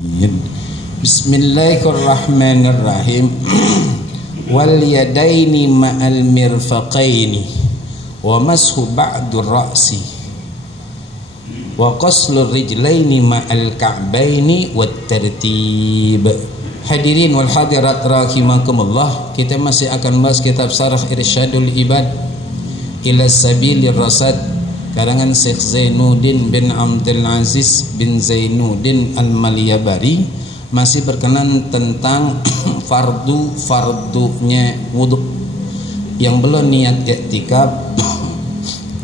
Bismillahirrahmanirrahim. Wal yadaini ma'al mirfaqaini wa mashu ba'dur ra'si wa qaslur rijlaini ma'al ka'baini wat tartib. Hadirin wal hadirat rahimakumullah, kita masih akan bahas kitab Syarah Irsyadul Ibad ila Sabilir Rasyad karangan Syekh Zainuddin bin Abdul Aziz bin Zainuddin Al-Maliyabari. Masih berkenan tentang fardunya wudu. Yang belum niat iktikaf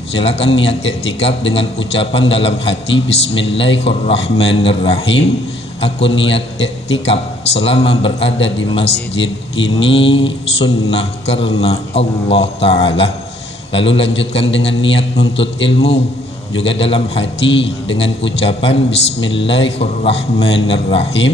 silakan niat iktikaf dengan ucapan dalam hati Bismillahirrahmanirrahim. Aku niat iktikaf selama berada di masjid ini sunnah karena Allah Ta'ala. Lalu lanjutkan dengan niat nuntut ilmu juga dalam hati dengan ucapan Bismillahirrahmanirrahim.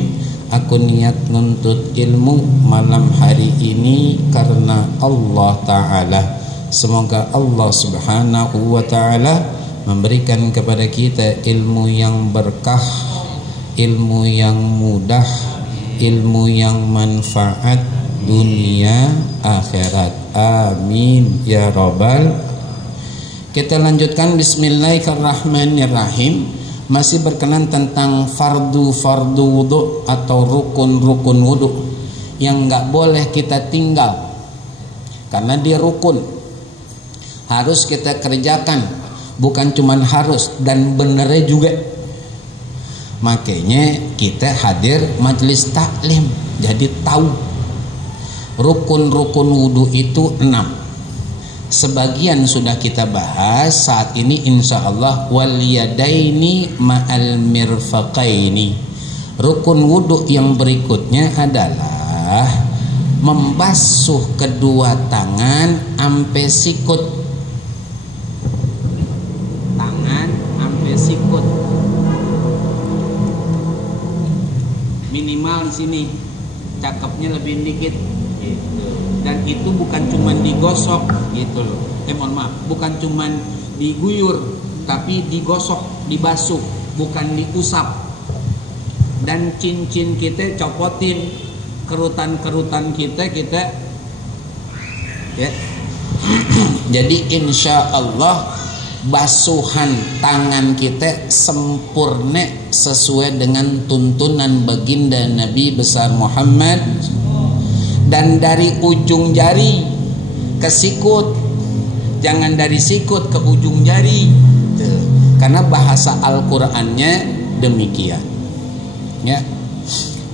Aku niat nuntut ilmu malam hari ini karena Allah Ta'ala. Semoga Allah Subhanahu wa Ta'ala memberikan kepada kita ilmu yang berkah, ilmu yang mudah, ilmu yang manfaat dunia akhirat. Amin ya rabbal. Kita lanjutkan Bismillahirrahmanirrahim. Masih berkenan tentang fardu wudu atau rukun wudu yang nggak boleh kita tinggal karena dia rukun, harus kita kerjakan, bukan cuman harus dan benernya juga. Makanya kita hadir majelis taklim jadi tahu rukun wudu itu 6. Sebagian sudah kita bahas. Saat ini insyaallah wal yadaini ma'al mirfaqaini. Rukun wudu yang berikutnya adalah membasuh kedua tangan ampe sikut. Tangan ampe sikut. Minimal di sini. Cakepnya lebih dikit. Gitu. Dan itu bukan cuman digosok gitu loh. Mohon maaf, bukan cuman diguyur, tapi digosok, dibasuh, bukan diusap. Dan cincin kita copotin, kerutan kita ya. Jadi insya Allah basuhan tangan kita sempurna sesuai dengan tuntunan baginda Nabi besar Muhammad. Dan dari ujung jari ke sikut, jangan dari sikut ke ujung jari. Karena bahasa Al-Qur'annya demikian. Ya.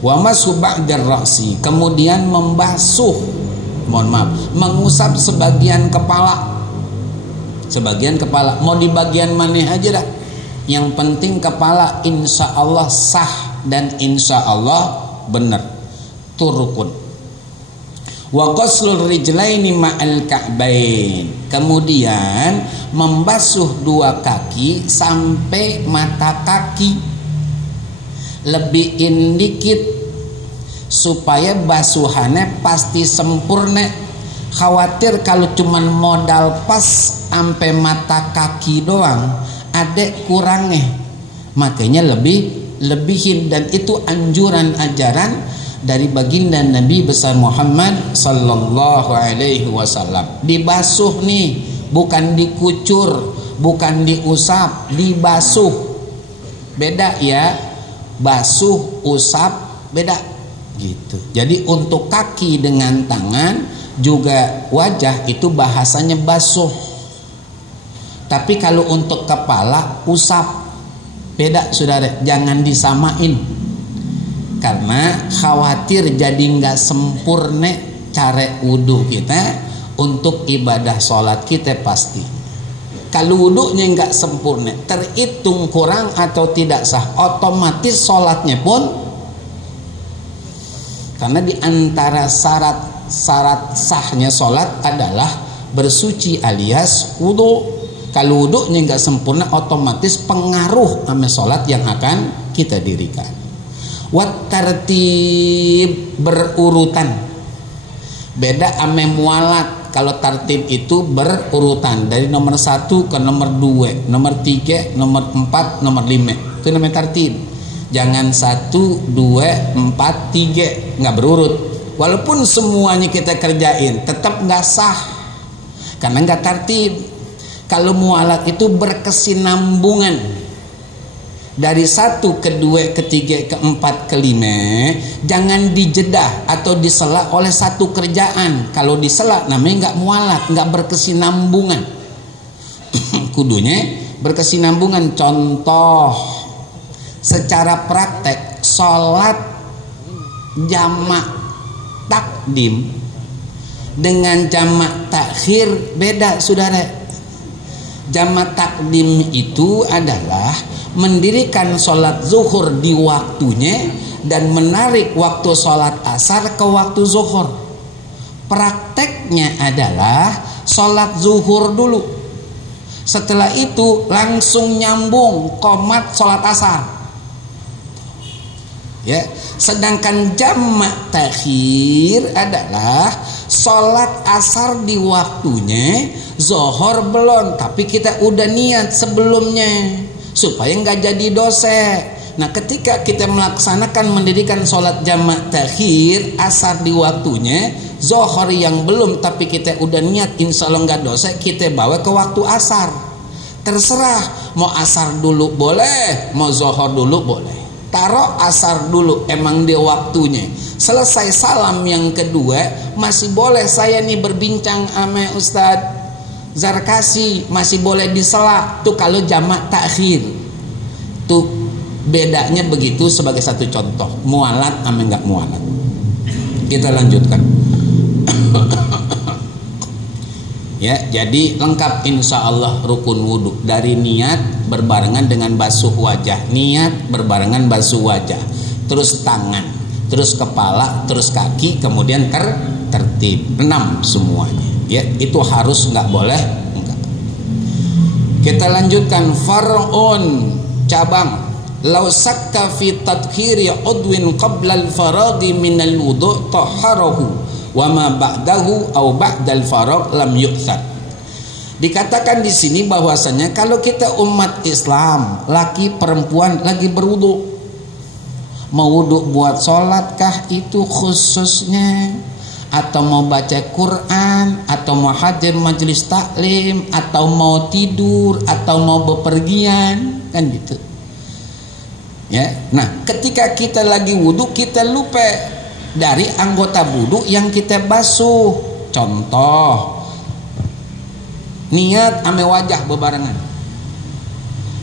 Wa mashu ba'dar ra'si, kemudian membasuh, mengusap sebagian kepala. Sebagian kepala, mau di bagian mana aja dah. Yang penting kepala insya Allah sah dan insya Allah benar. Itu rukun. Wa ghuslul rijlaini ma'al ka'bain, kemudian membasuh dua kaki sampai mata kaki, lebihin dikit supaya basuhannya pasti sempurna. Khawatir kalau cuman modal pas sampai mata kaki doang ada kurangnya, makanya lebihin. Dan itu anjuran ajaran dari baginda Nabi besar Muhammad sallallahu alaihi wasallam. Dibasuh nih, bukan dikucur, bukan diusap, dibasuh. Beda ya, basuh, usap, beda gitu. Jadi untuk kaki dengan tangan juga wajah itu bahasanya basuh. Tapi kalau untuk kepala usap. Beda saudara, jangan disamain. Karena khawatir jadi nggak sempurna cara wudhu kita untuk ibadah sholat kita pasti. Kalau wudhunya nggak sempurna, terhitung kurang atau tidak sah, otomatis sholatnya pun. Karena di antara syarat sahnya sholat adalah bersuci alias wudhu. Kalau wudhunya nggak sempurna, otomatis pengaruh sama sholat yang akan kita dirikan. Wat tartib, berurutan. Beda ame mualat. Kalau tartib itu berurutan dari nomor 1 ke nomor 2, nomor 3, nomor 4, nomor 5. Itu namanya tartib. Jangan 1, 2, 4, 3, nggak berurut. Walaupun semuanya kita kerjain, tetap nggak sah karena nggak tertib. Kalau mualat itu berkesinambungan dari 1 ke 2 ke 3 ke 4 ke 5, jangan dijedah atau disela oleh satu kerjaan. Kalau disela namanya nggak mualat, nggak berkesinambungan. Kudunya berkesinambungan. Contoh secara praktek, sholat jamak takdim dengan jamak takhir beda, saudara. Jamak takdim itu adalah mendirikan sholat zuhur di waktunya dan menarik waktu sholat asar ke waktu zuhur. Prakteknya adalah sholat zuhur dulu, setelah itu langsung nyambung qomat sholat asar. Ya, sedangkan jamak takhir adalah sholat asar di waktunya, zuhur belum, tapi kita udah niat sebelumnya supaya nggak jadi dosa. Nah, ketika kita melaksanakan mendirikan sholat jamak takhir asar di waktunya, zuhur yang belum tapi kita udah niat insya Allah nggak dosa, kita bawa ke waktu asar. Terserah, mau asar dulu boleh, mau zuhur dulu boleh. Taruh asar dulu, emang dia waktunya. Selesai salam yang kedua, masih boleh saya nih berbincang sama Ustadz Zarkasi, masih boleh disela. Tuh kalau jamak takhir. Tuh bedanya begitu sebagai satu contoh. Mualat sama enggak mualat. Kita lanjutkan. Ya, jadi lengkap insya Allah rukun wudhu. Dari niat berbarengan dengan basuh wajah, niat berbarengan basuh wajah, terus tangan, terus kepala, terus kaki, kemudian tertib. 6 semuanya. Ya, itu harus, nggak boleh enggak. Kita lanjutkan. Far'un, cabang. Law sakka fi tadkhiri udwin qabla al-faraghi min al-wudu' tahharahu wa ma ba'dahu au ba'dal faragh lam yu'thar. Dikatakan di sini bahwasanya kalau kita umat Islam, laki perempuan lagi berwudu, mau wudu buat sholat kah itu khususnya, atau mau baca Quran, atau mau hadir majelis taklim, atau mau tidur, atau mau bepergian, kan gitu. Ya, nah ketika kita lagi wudu kita lupa dari anggota wudu yang kita basuh. Contoh, niat ame wajah bebarengan,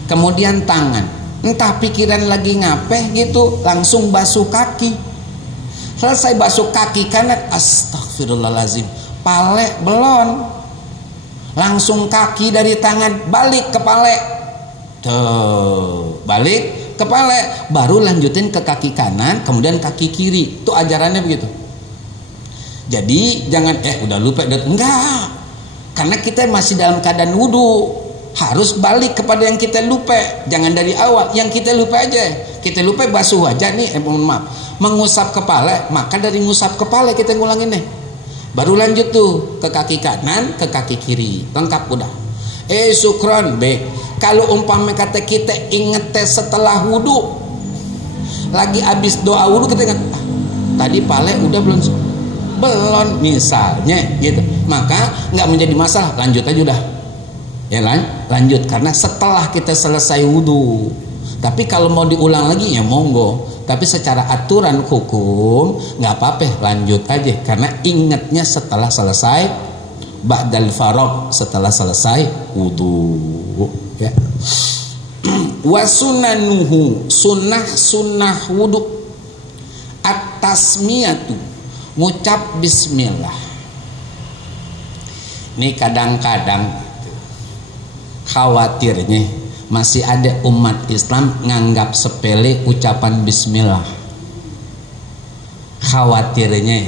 kemudian tangan, entah pikiran lagi ngapeh gitu, langsung basuh kaki. Selesai basuh kaki kanan, astagfirullahalazim, pale belum, langsung kaki dari tangan balik ke pale, tuh balik kepala, baru lanjutin ke kaki kanan, kemudian kaki kiri. Itu ajarannya begitu. Jadi jangan udah lupa, enggak. Karena kita masih dalam keadaan wudu, harus balik kepada yang kita lupa. Jangan dari awal, yang kita lupa aja. Kita lupa basuh wajah nih, mohon maaf, mengusap kepala, maka dari ngusap kepala kita ngulangin deh. Baru lanjut tuh ke kaki kanan, ke kaki kiri. Lengkap udah. Syukron be. Kalau umpama kata kita inget setelah wudhu, lagi habis doa wudhu kita ingat, tadi pale udah belum misalnya gitu, maka nggak menjadi masalah, lanjut aja udah. Ya lanjut karena setelah kita selesai wudhu. Tapi kalau mau diulang lagi ya monggo. Tapi secara aturan hukum nggak apa-apa, lanjut aja karena ingatnya setelah selesai ba'dal faragh, setelah selesai wudu. Ya. Wa sunanuhu, sunnah wudu at-tasmiyatu, ngucap bismillah. Ini kadang-kadang khawatirnya masih ada umat Islam nganggap sepele ucapan bismillah. Khawatirnya,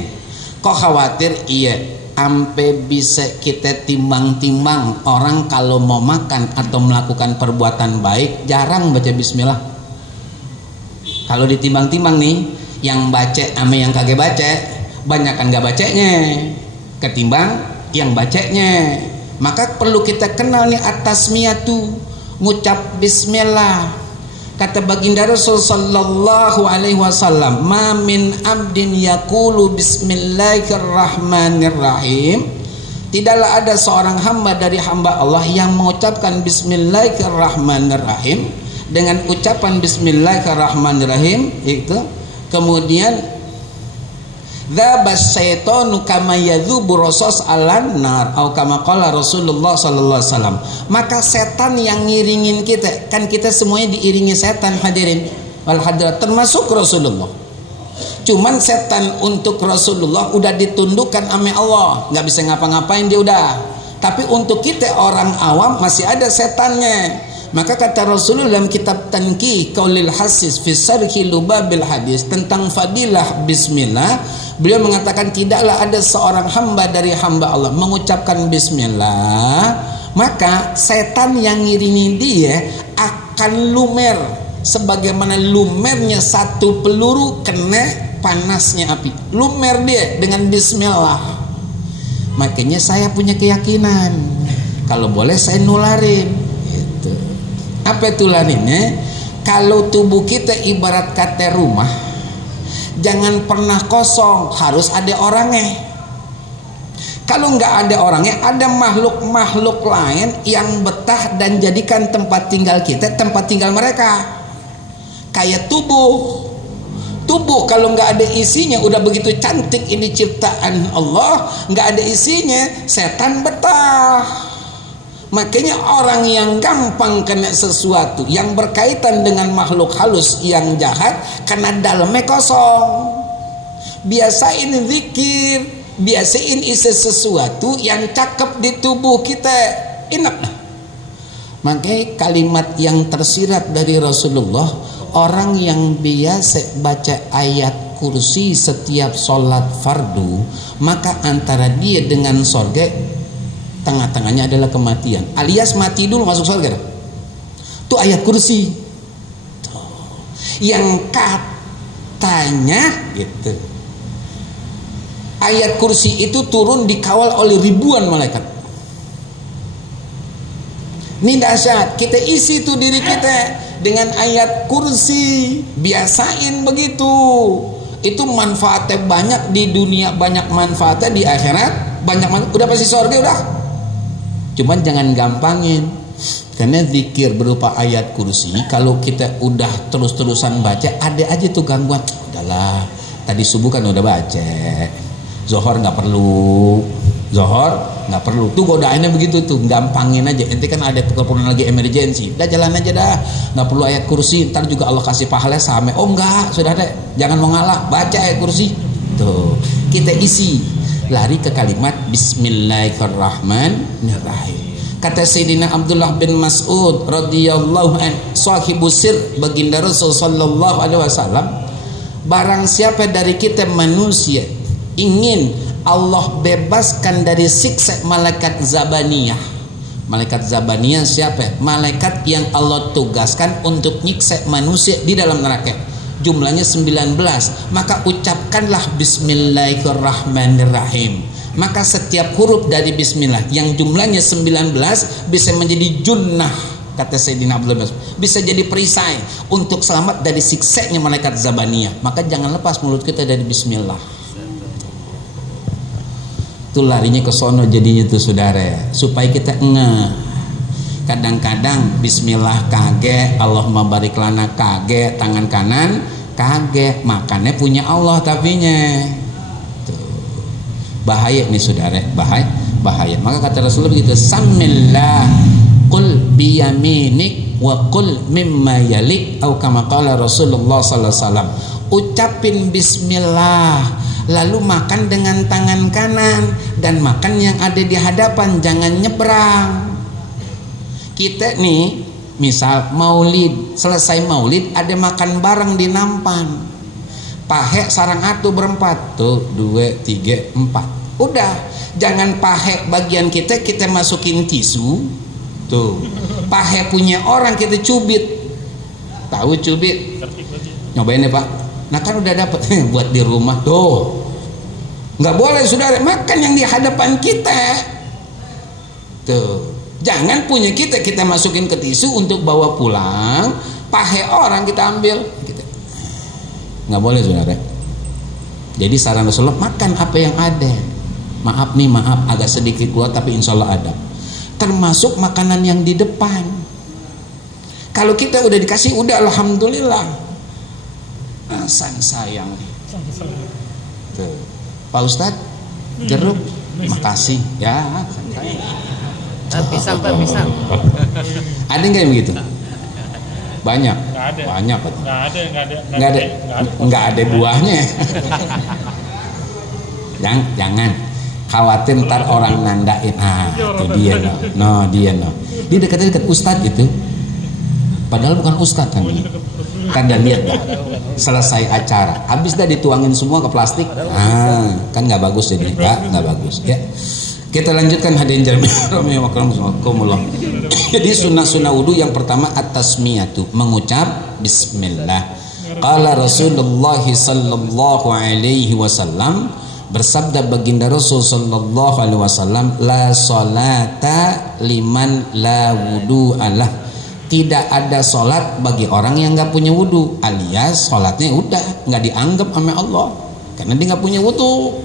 kok khawatir? Iya, sampai bisa kita timbang-timbang orang kalau mau makan atau melakukan perbuatan baik jarang baca bismillah. Kalau ditimbang-timbang nih, yang baca sama yang kagak baca, banyak kan gak bacanya ketimbang yang bacanya. Maka perlu kita kenal nih atasmiyatu, ngucap bismillah. Kata baginda Rasul sallallahu alaihi wasallam, "Ma min abdin yaqulu bismillahirrahmanirrahim." Tidaklah ada seorang hamba dari hamba Allah yang mengucapkan bismillahirrahmanirrahim, dengan ucapan bismillahirrahmanirrahim itu kemudian dzabas syaitanu kama yadzubu rasus alan nar atau kama qala Rasulullah sallallahu alaihi wasallam. Maka setan yang ngiringin kita, kan kita semuanya diiringi setan hadirin wal hadirat, termasuk Rasulullah. Cuman setan untuk Rasulullah udah ditundukkan sama Allah, nggak bisa ngapa-ngapain dia udah. Tapi untuk kita orang awam masih ada setannya. Maka kata Rasulullah dalam kitab Tanqih Qaulil Hasis fi Sarhi Lubabil Hadis tentang fadilah bismillah, beliau mengatakan tidaklah ada seorang hamba dari hamba Allah mengucapkan bismillah, maka setan yang ngiringi dia akan lumer sebagaimana lumernya satu peluru kena panasnya api. Lumer dia dengan bismillah. Makanya saya punya keyakinan kalau boleh saya nularin. Apa itu larinnya? Kalau tubuh kita ibarat kata rumah, jangan pernah kosong, harus ada orangnya. Kalau nggak ada orangnya, ada makhluk-makhluk lain yang betah dan jadikan tempat tinggal kita tempat tinggal mereka. Kayak tubuh kalau nggak ada isinya, udah begitu cantik ini ciptaan Allah, nggak ada isinya, setan betah. Makanya orang yang gampang kena sesuatu yang berkaitan dengan makhluk halus yang jahat karena dalamnya kosong. Biasain zikir, biasain isi sesuatu yang cakep di tubuh kita. Enak. Makanya kalimat yang tersirat dari Rasulullah, orang yang biasa baca ayat kursi setiap sholat fardu, maka antara dia dengan surga tengah-tengahnya adalah kematian, alias mati dulu masuk surga. Itu ayat kursi tuh, yang katanya gitu, ayat kursi itu turun dikawal oleh ribuan malaikat. Ini dahsyat. Kita isi tuh diri kita dengan ayat kursi, biasain begitu. Itu manfaatnya banyak di dunia, banyak manfaatnya di akhirat, banyak manfaat. Udah pasti surga udah. Cuman jangan gampangin, karena zikir berupa ayat kursi kalau kita udah terus-terusan baca, ada aja tuh gangguan. Udahlah, tadi subuh kan udah baca, Zohor nggak perlu, tuh godaannya begitu tuh, gampangin aja. Nanti kan ada keperluan lagi emergency, udah jalan aja dah, nggak perlu ayat kursi, ntar juga Allah kasih pahala sama. Oh enggak, sudah ada, jangan mau ngalah, baca ayat kursi. Tuh kita isi. Lari ke kalimat Bismillahirrahmanirrahim. Kata Sayyidina Abdullah bin Mas'ud radhiyallahu anhu, sahibu sir baginda Rasul sallallahu alaihi wasallam, barang siapa dari kita manusia ingin Allah bebaskan dari siksa malaikat Zabaniyah. Malaikat Zabaniyah siapa? Malaikat yang Allah tugaskan untuk nyiksa manusia di dalam neraka. Jumlahnya 19. Maka ucapkanlah Bismillahirrahmanirrahim. Maka setiap huruf dari bismillah yang jumlahnya 19 bisa menjadi junnah, kata Sayyidina Abdullah, bisa jadi perisai untuk selamat dari siksanya malaikat Zabaniyah. Maka jangan lepas mulut kita dari bismillah. Itu larinya ke sono jadinya tuh saudara, supaya kita ngeh. Kadang-kadang bismillah kage, Allahumma barik lana kage, tangan kanan kage, makannya punya Allah tapinya. Tuh. Bahaya nih saudara, bahaya. Maka kata Rasulullah begitu, samillah qul biyaminik wa qul mimma yalik, atau kama qala Rasulullah sallallahu alaihi wasallam. Ucapin bismillah, lalu makan dengan tangan kanan dan makan yang ada di hadapan, jangan nyebrang. Kita nih misal maulid, selesai maulid ada makan bareng di nampan, pahe sarang atu berempat, tuh 2, 3, 4, udah. Jangan pahe bagian kita masukin tisu, tuh pahe punya orang kita cubit, tahu cubit, nyobain ya Pak. Nah kan udah dapat buat di rumah tuh. Nggak boleh saudara makan yang di hadapan kita tuh. Jangan punya kita masukin ke tisu untuk bawa pulang, pahe orang kita ambil gitu. Nggak boleh saudara. Jadi saran Rasulullah, makan apa yang ada. Maaf nih, maaf agak sedikit keluar tapi insya Allah ada. Termasuk makanan yang di depan. Kalau kita udah dikasih, udah alhamdulillah. San sayang. Tuh. Pak Ustadz, jeruk, makasih ya. San sayang. Pisang Pak, pisang. Ada nggak yang begitu? Banyak. Banyak. Nggak ada buahnya. Jangan khawatir ntar orang nandain. Itu dia dia dekat ustadz itu. Padahal bukan ustadz kan. Kan dan lihat dah. Selesai acara, habis dah dituangin semua ke plastik. Kan nggak bagus jadi, nggak bagus ya. Kita lanjutkan hadirin jami'an. Jadi sunnah wudu yang pertama at-tasmiyatu, mengucap bismillah. Qala Rasulullah sallallahu alaihi wasallam, bersabda baginda Rasul sallallahu alaihi wasallam, la salata liman la wudu'alah. Tidak ada salat bagi orang yang nggak punya wudu, alias salatnya udah nggak dianggap sama Allah karena dia nggak punya wudu.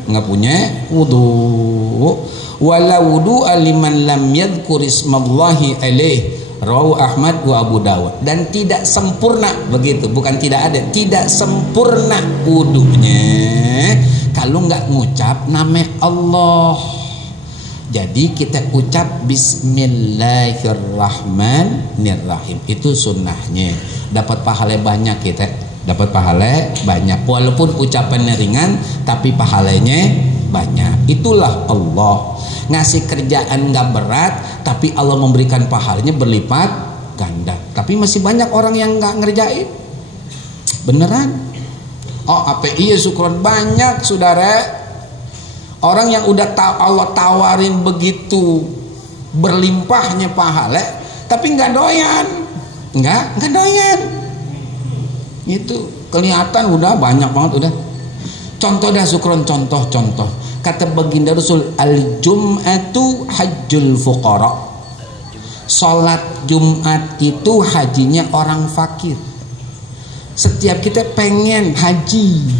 Wala wudu liman lam yadhkur ismallahi alaih, rawahu Ahmad wa Abu Dawud. Dan tidak sempurna begitu, bukan tidak ada, tidak sempurna wudunya kalau nggak ngucap nama Allah. Jadi kita ucap bismillahirrahmanirrahim, itu sunnahnya. Dapat pahala banyak kita, dapat pahala banyak walaupun ucapannya ringan tapi pahalanya banyak. Itulah Allah. Ngasih kerjaan gak berat tapi Allah memberikan pahalanya berlipat ganda. Tapi masih banyak orang yang gak ngerjain. Beneran. Apa iya syukuran banyak saudara. Orang yang udah Allah tawarin begitu berlimpahnya pahala tapi gak doyan. Gak doyan. Itu kelihatan udah banyak banget udah. Contoh dah syukuran, contoh. Kata baginda Rasul, al-jum'atu hajjul fuqara. Salat Jumat itu hajinya orang fakir. Setiap kita pengen haji,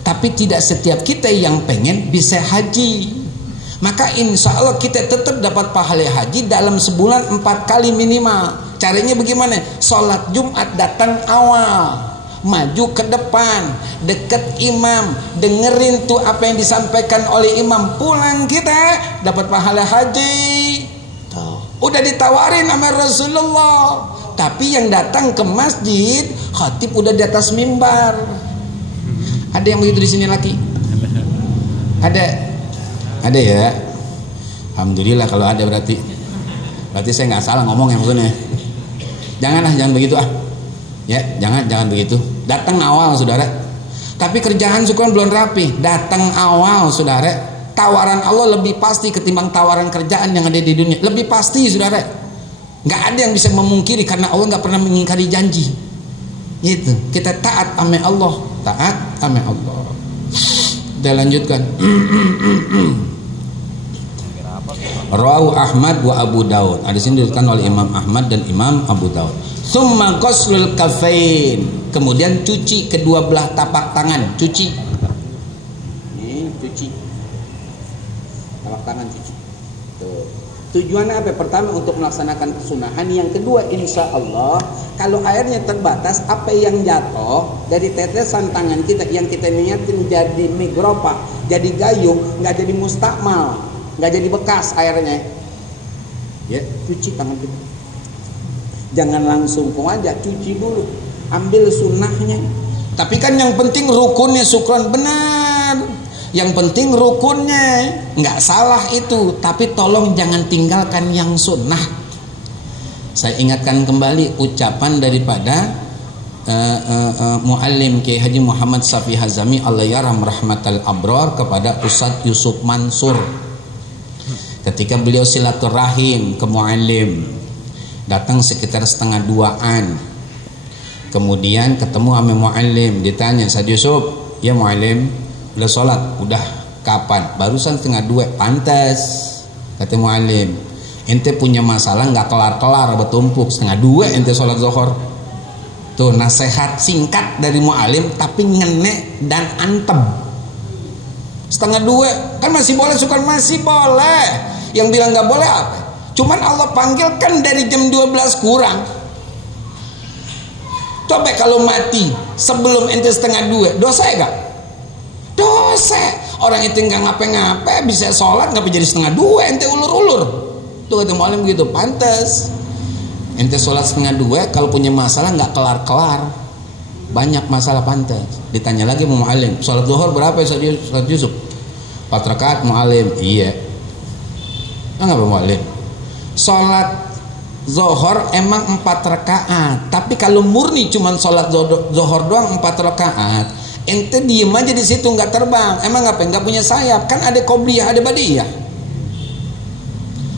tapi tidak setiap kita yang pengen bisa haji. Maka insya Allah kita tetap dapat pahala haji dalam sebulan 4 kali minimal. Caranya bagaimana? Salat Jumat datang awal, maju ke depan, deket imam, dengerin tuh apa yang disampaikan oleh imam, pulang kita dapat pahala haji. Udah ditawarin sama Rasulullah, tapi yang datang ke masjid khatib udah di atas mimbar. Ada yang begitu di sini lagi? Ada ya. Alhamdulillah kalau ada, berarti saya nggak salah ngomong yang maksudnya. Jangan begitu ya, jangan begitu. Datang awal saudara, tapi kerjaan syukuran belum rapi. Datang awal saudara, tawaran Allah lebih pasti ketimbang tawaran kerjaan yang ada di dunia. Lebih pasti saudara, nggak ada yang bisa memungkiri karena Allah nggak pernah mengingkari janji. Itu kita taat sama Allah, Kita lanjutkan. Rawahu Ahmad wa Abu Dawud. Ada sini diriwayatkan oleh Imam Ahmad dan Imam Abu Dawud. Summa ghuslul kafain, kemudian cuci kedua belah tapak tangan, cuci. Ini cuci. Tapak tangan cuci. Tuh. Tujuannya apa? Pertama untuk melaksanakan kesunahan, yang kedua insya Allah kalau airnya terbatas, apa yang jatuh dari tetesan tangan kita yang kita niatin jadi migropa, jadi gayung, nggak jadi mustakmal, nggak jadi bekas airnya. Ya, cuci tangan kita. Jangan langsung aja, cuci dulu, ambil sunnahnya. Tapi kan yang penting rukunnya syukran benar. Yang penting rukunnya, nggak salah itu. Tapi tolong jangan tinggalkan yang sunnah. Saya ingatkan kembali ucapan daripada Muallim Kiai Haji Muhammad Safi Hazami Allahyarham rahmatal abrar kepada Ustadz Yusuf Mansur. Ketika beliau silaturahim ke Muallim, datang sekitar 1:30-an. Kemudian ketemu sama Muallim, ditanya, Ustadz Yusuf, ya Muallim, udah sholat? Udah. Kapan? Barusan 1:30. Pantas, kata Muallim, ente punya masalah nggak kelar-kelar, bertumpuk 1:30 ente sholat zuhur. Tuh nasihat singkat dari mu'alim tapi ngenek dan antem. 1:30 kan masih boleh, syukur masih boleh. Yang bilang nggak boleh apa? Cuman Allah panggil kan dari jam 12 kurang. Coba kalau mati sebelum ente 1:30, dosa ya gak? Dosa. Orang itu nggak ngapain-ngapain bisa sholat, ngapa jadi 1:30 ente ulur-ulur. Tuh kata mu'alim gitu, pantas. Ente sholat 1:30 kalau punya masalah nggak kelar-kelar, banyak masalah pantas. Ditanya lagi mau mu'alim, sholat zuhur berapa ya Ustaz Yusuf? 4 rakaat mu'alim. Iya. Enggak mu'alim. Sholat zuhur emang 4 rakaat, tapi kalau murni cuman sholat zuhur doang 4 rakaat, ente diem aja di situ nggak terbang. Emang ngapain? Nggak punya sayap? Kan ada qobliyah, ada badiyah.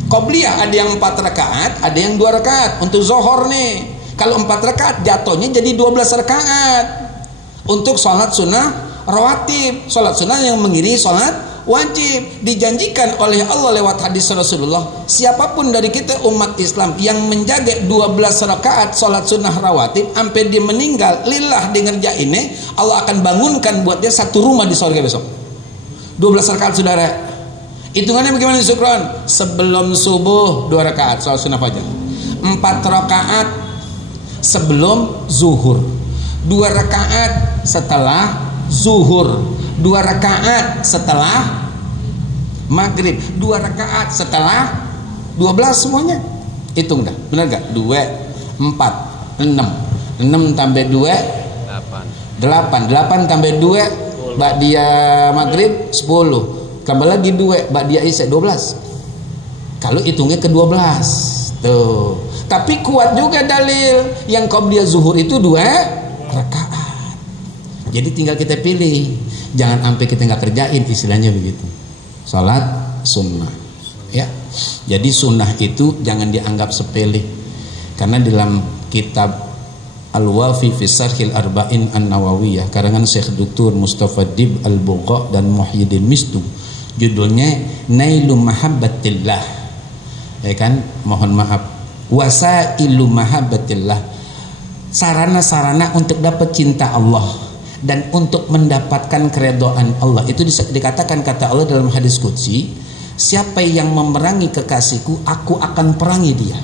Qobliyah ada yang 4 rakaat, ada yang 2 rakaat untuk zuhur nih. Kalau 4 rakaat jatuhnya jadi 12 rakaat untuk sholat sunnah rawatib, sholat sunnah yang mengiringi sholat wajib. Dijanjikan oleh Allah lewat hadis Rasulullah, siapapun dari kita umat Islam yang menjaga 12 rakaat sholat sunnah rawatib sampai dia meninggal lillah di ngerjainnya, Allah akan bangunkan buat dia satu rumah di surga besok. 12 rakaat saudara. Hitungannya bagaimana Sukron? Sebelum subuh 2 rakaat sholat sunnah fajar, 4 rakaat sebelum zuhur, 2 rakaat setelah zuhur, 2 rakaat setelah maghrib, 2 rakaat setelah 12 semuanya. Hitung dah, benar gak? 2, 4, 6 tambah 2 8 tambah 2 ba'diyah maghrib 10, tambah lagi 2 ba'diyah isya 12. Kalau hitungnya ke 12 tuh. Tapi kuat juga dalil yang qobliyah zuhur itu 2 rakaat. Jadi tinggal kita pilih, jangan sampai kita nggak kerjain, istilahnya begitu. Salat sunnah, ya. Jadi sunnah itu jangan dianggap sepele, karena dalam kitab Al-Wafi fi Syarhil Arba'in An-Nawawiyah karangan Syekh Dr. Mustafa Dib Al-Bugha dan Muhyiddin Mistu, judulnya Nailu Mahabbatillah, ya kan, mohon maaf, wasailu mahabbatillah, sarana-sarana untuk dapat cinta Allah dan untuk mendapatkan keridhaan Allah. Itu dikatakan kata Allah dalam hadis qudsi, siapa yang memerangi kekasihku, aku akan perangi dia.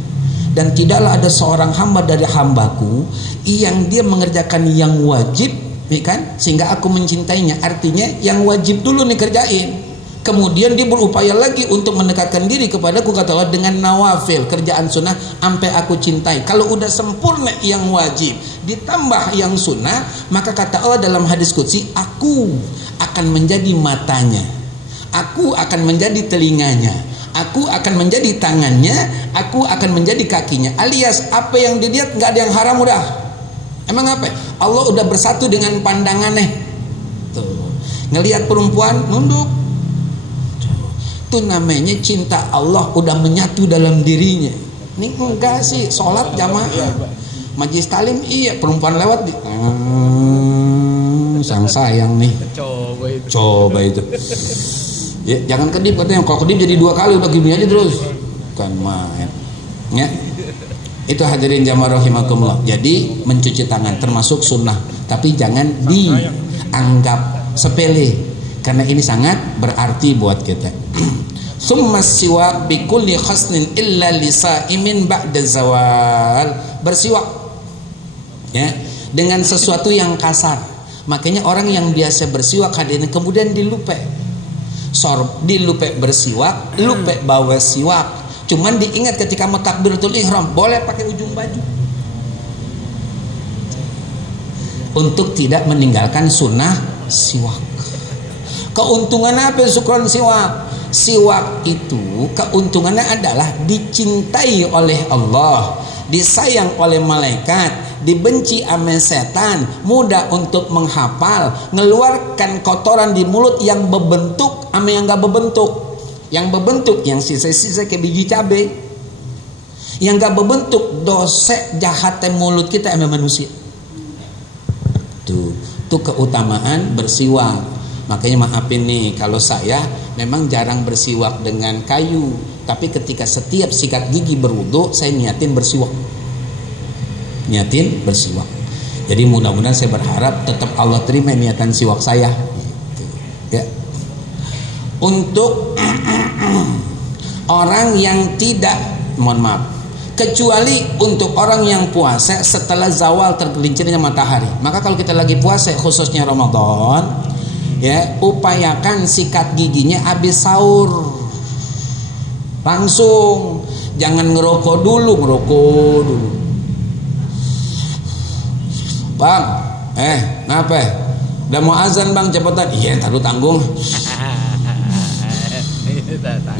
Dan tidaklah ada seorang hamba dari hambaku yang dia mengerjakan yang wajib, ya kan, sehingga aku mencintainya. Artinya yang wajib dulu nih kerjain, kemudian dia berupaya lagi untuk mendekatkan diri kepadaku, kata Allah, dengan nawafil, kerjaan sunnah, sampai aku cintai. Kalau udah sempurna yang wajib ditambah yang sunnah, maka kata Allah dalam hadis qudsi, aku akan menjadi matanya, aku akan menjadi telinganya, aku akan menjadi tangannya, aku akan menjadi kakinya. Alias apa yang dilihat nggak ada yang haram udah. Emang apa? Allah udah bersatu dengan pandangannya. Tuh, ngelihat perempuan nunduk. Itu namanya cinta Allah udah menyatu dalam dirinya. Ini enggak sih, sholat jamaah, majlis talim, iya, perempuan lewat di sang sayang nih, coba itu. Ya, jangan kedip katanya, kalau kedip jadi 2 kali udah gini aja terus kan main ya. Itu hadirin jamaah rahimakumullah. Jadi mencuci tangan termasuk sunnah, tapi jangan dianggap sepele, karena ini sangat berarti buat kita. Summa siwak bi kulli khasnin illa lisaimin ba'da zawal. Bersiwak ya dengan sesuatu yang kasar. Makanya orang yang biasa bersiwak hadirin kemudian dilupa bersiwak, lupa bawa siwak. Cuman diingat ketika mau takbiratul ihram, boleh pakai ujung baju untuk tidak meninggalkan sunnah siwak. Keuntungan apa Sukron siwak? Siwak itu keuntungannya adalah dicintai oleh Allah, disayang oleh malaikat, dibenci sama setan, mudah untuk menghafal, ngeluarkan kotoran di mulut yang berbentuk sama yang gak berbentuk. Yang berbentuk yang sisa-sisa kayak biji cabai, yang gak berbentuk dosa jahatnya mulut kita sama manusia. Tuh keutamaan bersiwak. Makanya maafin nih kalau saya memang jarang bersiwak dengan kayu, tapi ketika setiap sikat gigi berwudu saya niatin bersiwak. Jadi mudah-mudahan saya berharap tetap Allah terima niatan siwak saya gitu, ya. Untuk orang yang tidak, mohon maaf, kecuali untuk orang yang puasa setelah zawal tergelincirnya matahari. Maka kalau kita lagi puasa khususnya Ramadan, ya, upayakan sikat giginya habis sahur. Langsung, jangan ngerokok dulu. Bang, ngapa? Udah mau azan bang, cepetan. Iya, taruh tanggung.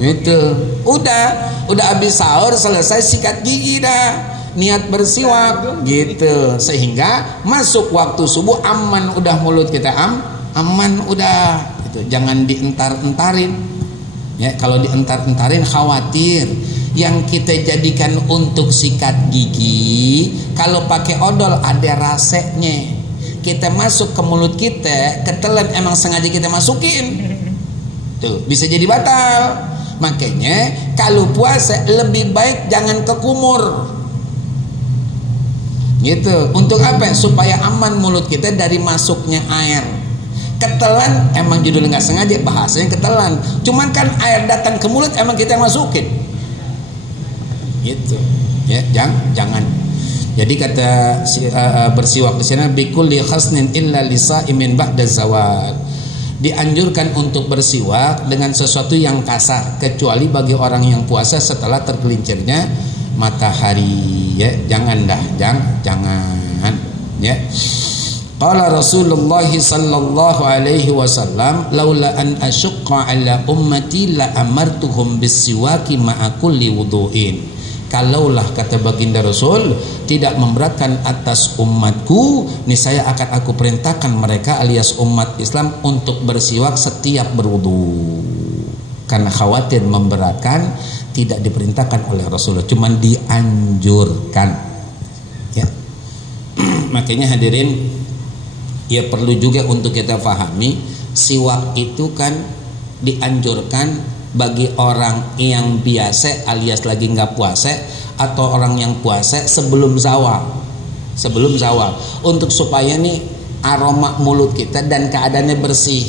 Itu udah habis sahur selesai sikat gigi dah, niat bersiwak gitu, sehingga masuk waktu subuh aman udah mulut kita aman udah gitu. Jangan dientar-entarin ya, kalau dientar-entarin khawatir yang kita jadikan untuk sikat gigi kalau pakai odol ada rasanya, kita masuk ke mulut kita ketelan, emang sengaja kita masukin tuh, bisa jadi batal. Makanya kalau puasa lebih baik jangan kekumur gitu. Untuk apa? Supaya aman mulut kita dari masuknya air. Ketelan emang judulnya nggak sengaja, bahasanya ketelan, cuman kan air datang ke mulut emang kita yang masukin gitu ya. Jangan. Jadi kata bersiwak di sini bikulli khasnin illa lisaimin ba'da zawal. Dianjurkan untuk bersiwak dengan sesuatu yang kasar kecuali bagi orang yang puasa setelah tergelincirnya matahari ya. Jangan ya. Qala Rasulullah sallallahu alaihi wasallam laula an asyqa ala ummati la amartuhum bisiwaki ma'a kulli wudu'in. Kalaulah, kata baginda Rasul, tidak memberatkan atas umatku, niscaya akan aku perintahkan mereka alias umat Islam untuk bersiwak setiap berwudu. Karena khawatir memberatkan, tidak diperintahkan oleh Rasulullah, cuman dianjurkan ya. Makanya hadirin, ya perlu juga untuk kita pahami, siwak itu kan dianjurkan bagi orang yang biasa alias lagi nggak puasa atau orang yang puasa sebelum zawal, untuk supaya nih aroma mulut kita dan keadaannya bersih.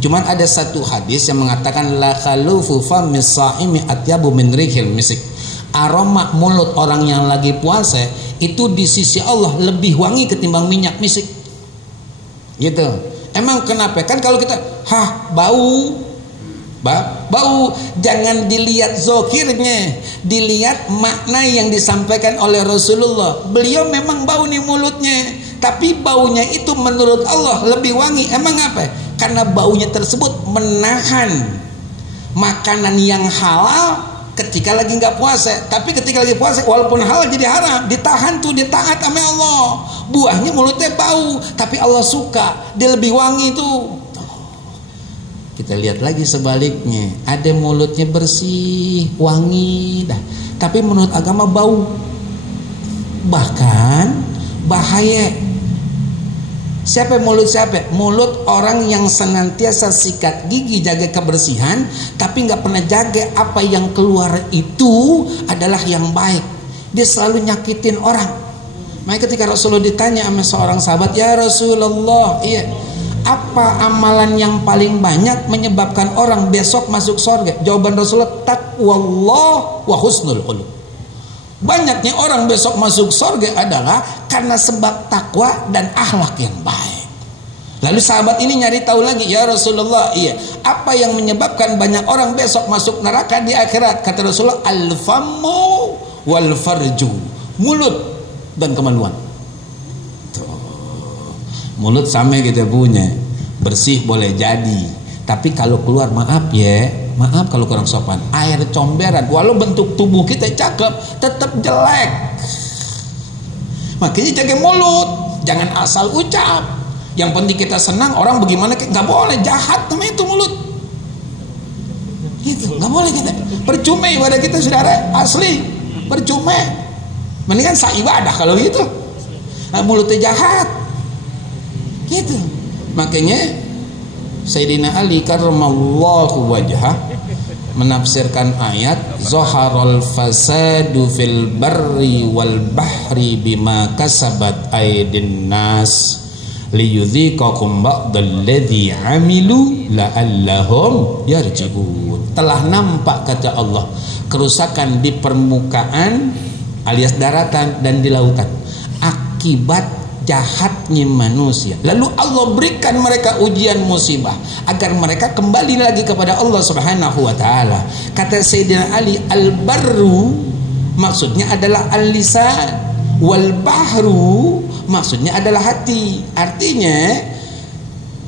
Cuman ada satu hadis yang mengatakan la khalufu famis shaimi atyabu min rihil misik. Aroma mulut orang yang lagi puasa itu di sisi Allah lebih wangi ketimbang minyak misik gitu. Emang kenapa? Kan kalau kita bau, jangan dilihat zokirnya, dilihat makna yang disampaikan oleh Rasulullah. Beliau memang bau nih mulutnya, tapi baunya itu menurut Allah lebih wangi. Emang apa? Karena baunya tersebut menahan makanan yang halal ketika lagi nggak puasa. Tapi ketika lagi puasa, walaupun halal jadi haram, ditahan tuh, ditaat sama Allah. Buahnya mulutnya bau, tapi Allah suka, dia lebih wangi tuh. Kita lihat lagi sebaliknya, ada mulutnya bersih, wangi dah, tapi menurut agama bau, bahkan bahaya. Siapa mulut siapa? Mulut orang yang senantiasa sikat gigi, jaga kebersihan, tapi nggak pernah jaga apa yang keluar itu adalah yang baik. Dia selalu nyakitin orang. Makanya ketika Rasulullah ditanya sama seorang sahabat, ya Rasulullah, iya, apa amalan yang paling banyak menyebabkan orang besok masuk surga? Jawaban Rasulullah, taqwallah wa husnul khuluq. Banyaknya orang besok masuk surga adalah karena sebab takwa dan akhlak yang baik. Lalu sahabat ini nyari tahu lagi, ya Rasulullah, iya, apa yang menyebabkan banyak orang besok masuk neraka di akhirat? Kata Rasulullah, al-fammu wal farju, mulut dan kemaluan. Mulut sama kita punya, bersih boleh jadi, tapi kalau keluar maaf kalau kurang sopan, air comberan, walau bentuk tubuh kita cakep tetap jelek. Makanya jaga mulut, jangan asal ucap. Yang penting kita senang, orang bagaimana, nggak boleh jahat sama itu mulut. Itu nggak boleh kita. Percuma ibadah kita saudara, asli percuma. Mendingan sah ibadah kalau gitu. Nah, mulutnya jahat. Gitu. Makanya Sayyidina Ali karramallahu wajhah menafsirkan ayat zaharul fasadu fil barri wal bahri bima kasabat aydin nas liyudhiqakum ba'dalladzi amilu la'allahum yarji'un. Telah nampak, kata Allah, kerusakan di permukaan alias daratan dan di lautan akibat jahatnya manusia. Lalu Allah berikan mereka ujian musibah agar mereka kembali lagi kepada Allah Subhanahu wa taala. Kata Sayyidina Ali, al-barru maksudnya adalah al-lisan, wal bahru maksudnya adalah hati. Artinya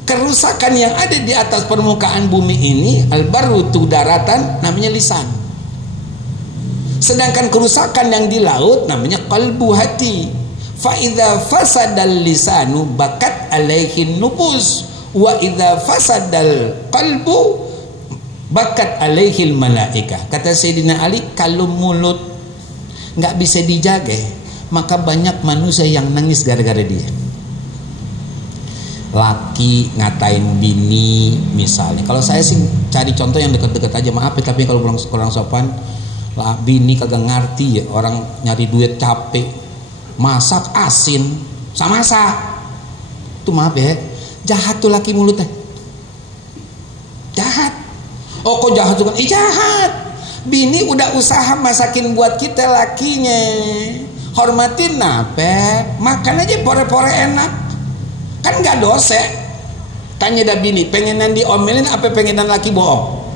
kerusakan yang ada di atas permukaan bumi ini, al-barru itu daratan, namanya lisan. Sedangkan kerusakan yang di laut namanya qalbu, hati. Fa idza fasadal lisanu bakat alaihi nufus wa idza fasadal qalbu bakat alaihi malaikah. Kata Sayyidina Ali, kalau mulut nggak bisa dijaga, maka banyak manusia yang nangis gara-gara dia. Laki ngatain bini misalnya. Kalau saya sih cari contoh yang dekat-dekat aja, maaf ya, tapi kalau kurang sopan lah, bini kagak ngerti ya, orang nyari duit capek, masak asin sama masak tuh, maaf ya, jahat tuh laki mulutnya, jahat. Oh kok jahat tuh kan? Jahat. Bini udah usaha masakin buat kita lakinya, hormatin nape, makan aja pore-pore enak, kan nggak dosa. Tanya dah bini, pengenan diomelin apa pengenan laki bohong?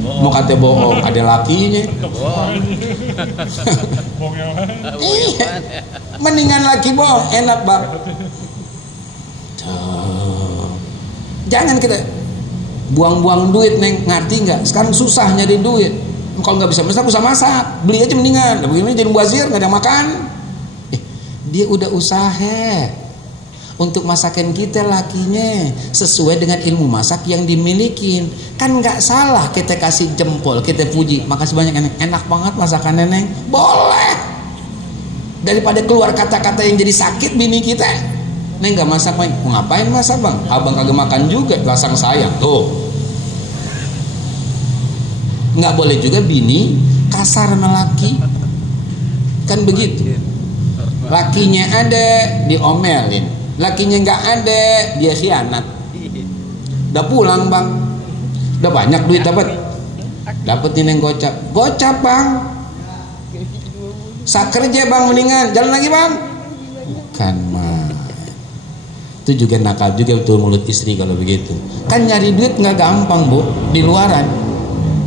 Mau kata bohong, ada lakinya. Mendingan laki bohong, enak bang. Jangan kita buang-buang duit, neng, ngerti nggak? Sekarang susah nyari duit. Kalau nggak bisa masak, usah masak, beli aja mendingan. Bagaimana jadi mubazir, nggak ada makan? Dia udah usaha untuk masakan kita lakinya sesuai dengan ilmu masak yang dimiliki. Kan nggak salah kita kasih jempol, kita puji, makasih banyak Neng, enak banget masakan Neng. Boleh. Daripada keluar kata-kata yang jadi sakit bini kita. Neng nggak masak, Neng. Mau ngapain masak bang? Abang kagak makan juga, rasang sayang tuh. Nggak boleh juga bini kasar sama laki. Kan begitu. Lakinya ada diomelin, lakinya nggak ada dia khianat. Udah pulang bang, udah banyak duit dapat ini yang gocap bang, saat kerja bang, mendingan jalan lagi bang. Bukan mah, itu juga nakal juga betul mulut istri kalau begitu. Kan nyari duit nggak gampang bu, di luaran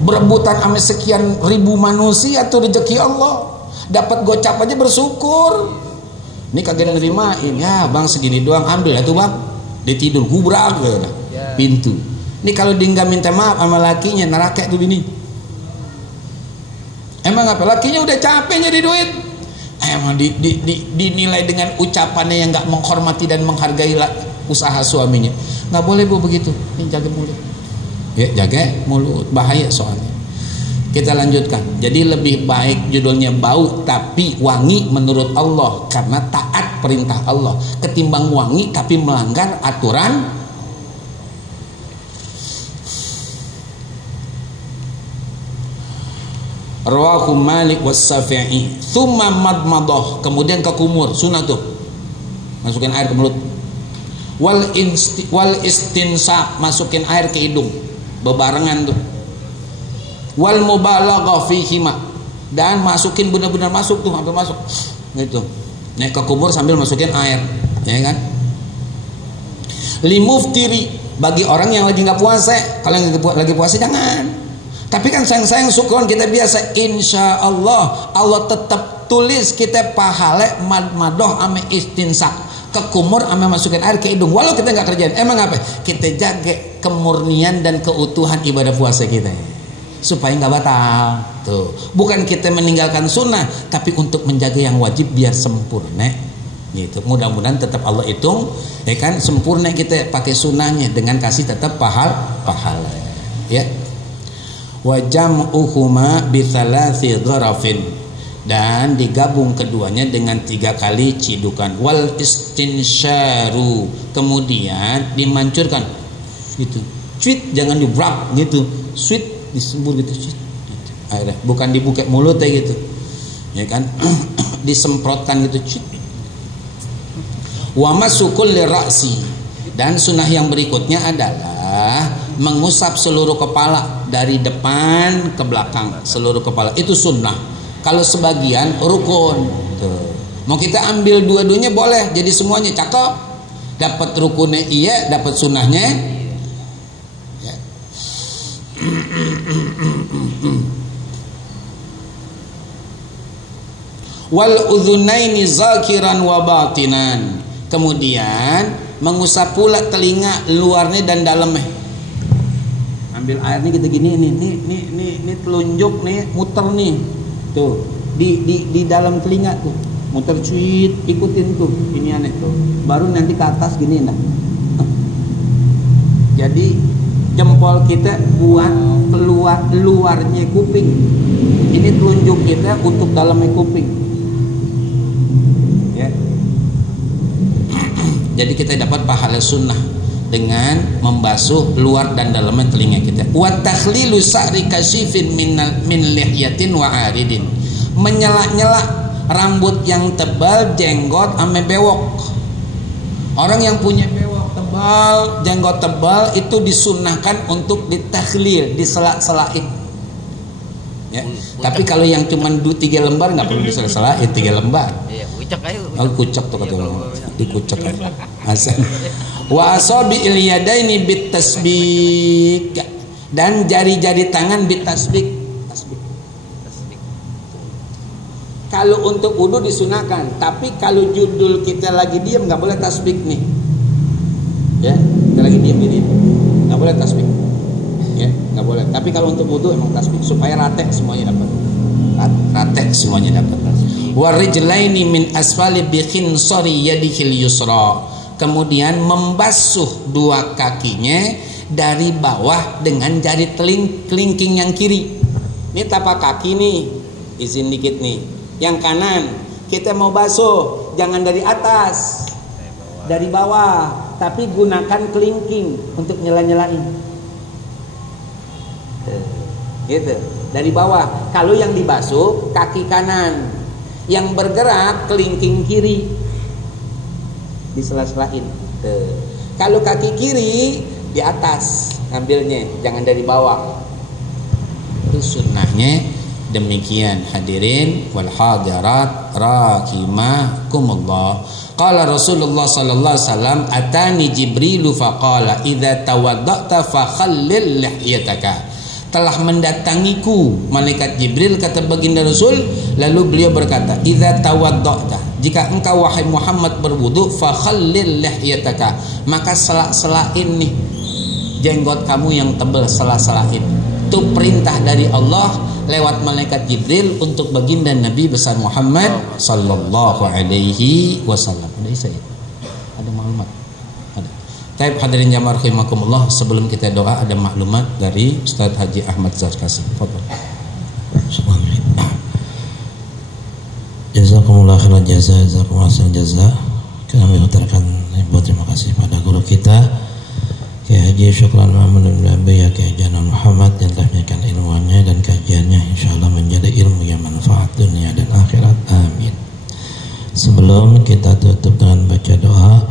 berebutan sama sekian ribu manusia tuh rezeki Allah. Dapat gocap aja bersyukur. Ini kagak nerimain, ya bang segini doang, ambil itu bang. Dia tidur gubrak ke pintu. Ini kalau dia nggak minta maaf sama lakinya, neraka tuh bini. Emang apa? Lakinya udah capek nyari duit. Emang dinilai dengan ucapannya yang nggak menghormati dan menghargai usaha suaminya. Nggak boleh bu begitu. Ini jaga mulut. Ya jaga mulut, bahaya soalnya. Kita lanjutkan. Jadi lebih baik judulnya bau tapi wangi menurut Allah karena taat perintah Allah, ketimbang wangi tapi melanggar aturan. Rawahu Malik was Syafi'i. Tsumma madmadah, kemudian ke kumur, sunah tuh. Masukin air ke mulut. Wal istinsa, masukin air ke hidung. Bebarengan tuh. Wal mubalaghah fihima, dan masukin benar-benar masuk tuh, hampir masuk gitu. Naik ke kubur sambil masukin air, ya kan? Limuftiri, bagi orang yang lagi nggak puasa. Kalau yang lagi puasa jangan. Tapi kan sayang syukuran kita biasa, insya Allah Allah tetap tulis kita pahala madmadoh ame istinsak ke kumur ame masukin air ke hidung. Walau kita nggak kerjain, emang apa? Kita jaga kemurnian dan keutuhan ibadah puasa kita supaya nggak batal tuh. Bukan kita meninggalkan sunnah, tapi untuk menjaga yang wajib biar sempurna gitu. Mudah-mudahan tetap Allah hitung, ya kan, sempurna kita pakai sunnahnya dengan kasih tetap pahala ya. Wa jam'uhuma bi thalathi dharafin, dan digabung keduanya dengan 3 kali cidukan. Wal istinsyaru, kemudian dimancurkan gitu. Sweet jangan dibrak gitu. Sweet disembur gitu. Sweet. Gitu. Akhirnya bukan dibuka mulut gitu. Ya kan? Disemprotkan gitu. Sweet. Wa masukul lira'si. Dan sunnah yang berikutnya adalah mengusap seluruh kepala dari depan ke belakang, seluruh kepala. Itu sunnah. Kalau sebagian rukun. Tuh. Mau kita ambil dua-duanya boleh, jadi semuanya cakep. Dapat rukunnya iya, dapat sunnahnya. Ya. Wal udhunaini zakiran wa batinan. Kemudian mengusap pula telinga luarnya dan dalamnya. Ambil air nih kita gini nih telunjuk nih muter nih. Tuh, di dalam telinga tuh. Muter cuit, ikutin tuh. Ini aneh tuh. Baru nanti ke atas gini nah. Jadi jempol kita buat keluar luarnya kuping. Ini telunjuk kita untuk dalamnya kuping. Ya. Jadi kita dapat pahala sunnah dengan membasuh luar dan dalamnya telinga kita. Wa takhlilu sa'ri kasyifin min lihyatin wa aridin. Menyela-nyela rambut yang tebal, jenggot ame bewok. Orang yang punya bewok tebal, jenggot tebal itu disunnahkan untuk ditakhlil, disela-selain. Ya. Tapi kalau yang cuma 3 lembar nggak perlu disela-selain 3 lembar. Iya, kucek aja. Oh, kucek tuh kata orang. Dikucek aja. Hasan. Wa asabi'il yadaini bitasbik. Dan jari-jari tangan bitasbik. Kalau untuk wudu disunahkan, tapi kalau judul kita lagi diam nggak boleh tasbih nih. Ya, kita lagi diam ini nggak boleh tasbih. Ya, nggak boleh. Tapi kalau untuk wudu emang tasbih supaya rata semuanya dapat. Rata semuanya dapat. Warijlaini min asfali bi khinsari yadihil yusra. Kemudian membasuh dua kakinya dari bawah dengan jari kelingking yang kiri. Ini tapak kaki nih, izin dikit nih. Yang kanan kita mau basuh jangan dari atas, dari bawah, tapi gunakan kelingking untuk nyela-nyelain. Gitu, dari bawah. Kalau yang dibasuh kaki kanan, yang bergerak kelingking kiri, disela-selain. Kalau kaki kiri di atas ngambilnya, jangan dari bawah. Itu sunnahnya. Demikian hadirin wal hadirat rahimakumullah. Qala Rasulullah sallallahu alaihi wasallam atani Jibrilu faqala idza tawadda'ta fakhallil lihyataka. Telah mendatangiku malaikat Jibril kata baginda Rasul, lalu beliau berkata idza tawadda'ta, jika engkau wahai Muhammad berwudu fakhallil lihyataka, maka sela-selain nih jenggot kamu yang tebal, sela-selain. Itu perintah dari Allah lewat malaikat Jibril untuk baginda Nabi besar Muhammad sallallahu alaihi wasallam. Ada saya. Ada maklumat. Ada. Baik hadirin jamaah rahimakumullah, sebelum kita doa ada maklumat dari Ustaz Haji Ahmad Zarkasi. Fadhil. Subhanallah. Jazakumullah khairan jazaa, jazakumullah khairan jazaa. Kami ucapkan terima kasih pada guru kita Kiai Haji Syukran Muhammad bin Abi Kiai Haji Muhammad yang telah menyampaikan ilmunya dan kajiannya, insyaallah menjadi ilmu yang manfaat dunia dan akhirat. Amin. Sebelum kita tutup dengan baca doa,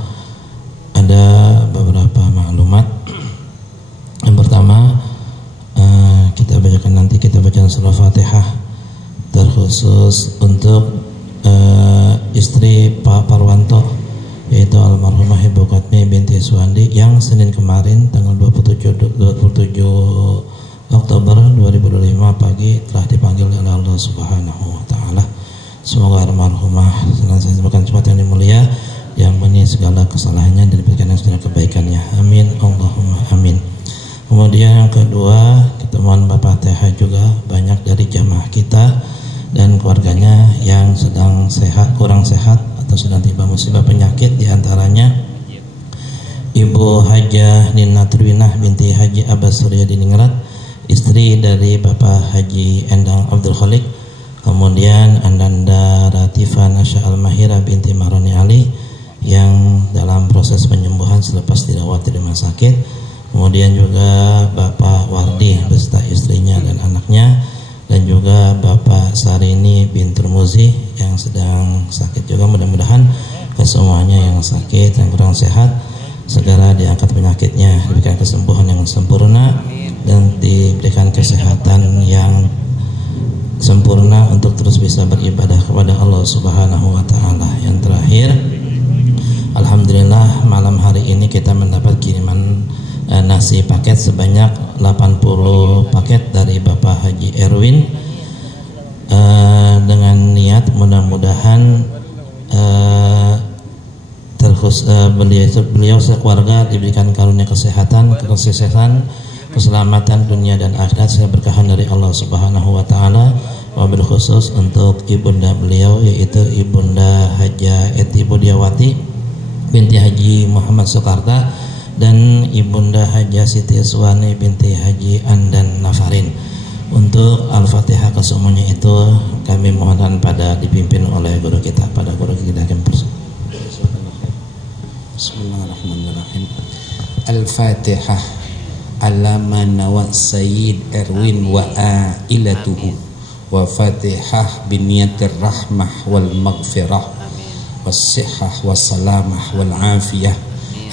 ada beberapa maklumat. Yang pertama, kita bacakan nanti, kita baca surah Fatihah terkhusus untuk istri Pak Parwanto, yaitu almarhumah Ibu Qatmi binti Suwandi yang Senin kemarin tanggal 27 Oktober 2005 pagi telah dipanggil oleh Allah Subhanahu wa taala. Semoga almarhumah senantiasa diberikan cepat yang mulia, diampuni segala kesalahannya dan diberikan segala kebaikannya. Amin Allahumma amin. Kemudian yang kedua, kita mohon Bapak TH juga banyak dari jamaah kita dan keluarganya yang sedang sehat, kurang sehat atau sedang tiba musibah penyakit, diantaranya Ibu Hajah Nina Turwinah binti Haji Abbas Surya Diningrat, istri dari Bapak Haji Endang Abdul Khalik. Kemudian Andanda Ratifa Nasya Al-Mahira binti Maroni Ali yang dalam proses penyembuhan selepas dirawat di rumah sakit. kemudian juga Bapak Wardi beserta istrinya dan anaknya, dan juga Bapak Sarini bin Turmuzi yang sedang sakit juga. Mudah-mudahan kesemuanya yang sakit, yang kurang sehat, segera diangkat penyakitnya, diberikan kesembuhan yang sempurna, dan diberikan kesehatan yang sempurna untuk terus bisa beribadah kepada Allah Subhanahu wa taala. Yang terakhir, alhamdulillah malam hari ini kita mendapat kiriman nasi paket sebanyak 80 paket dari Bapak Haji Erwin, dengan niat mudah-mudahan beliau sekeluarga diberikan karunia kesehatan, kesuksesan, keselamatan dunia dan akhirat, berkahan dari Allah Subhanahu wa taala. Wabil khusus untuk ibunda beliau, yaitu Ibunda Haja Eti Budiawati binti Haji Muhammad Soekarta dan Ibunda Haja Siti Suwani binti Haji Andan Nafarin. Untuk Al-Fatihah kesemuanya itu kami mohonkan pada dipimpin oleh guru kita, pada guru kita akan Bismillahirrahmanirrahim. Al-Fatihah ala man wa Sayyid Erwin wa ailatuhu, wa Fatihah biniyatir rahmah wal maghfirah was sihhah was salamah wal afiyah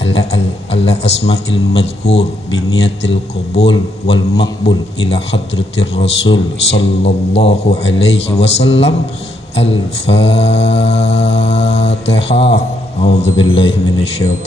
ala asma'il madhkur biniyatil qabul wal maqbul ila hadratir rasul sallallahu alaihi wasallam. Al-Fatihah. A'udzu billahi minasyaitonir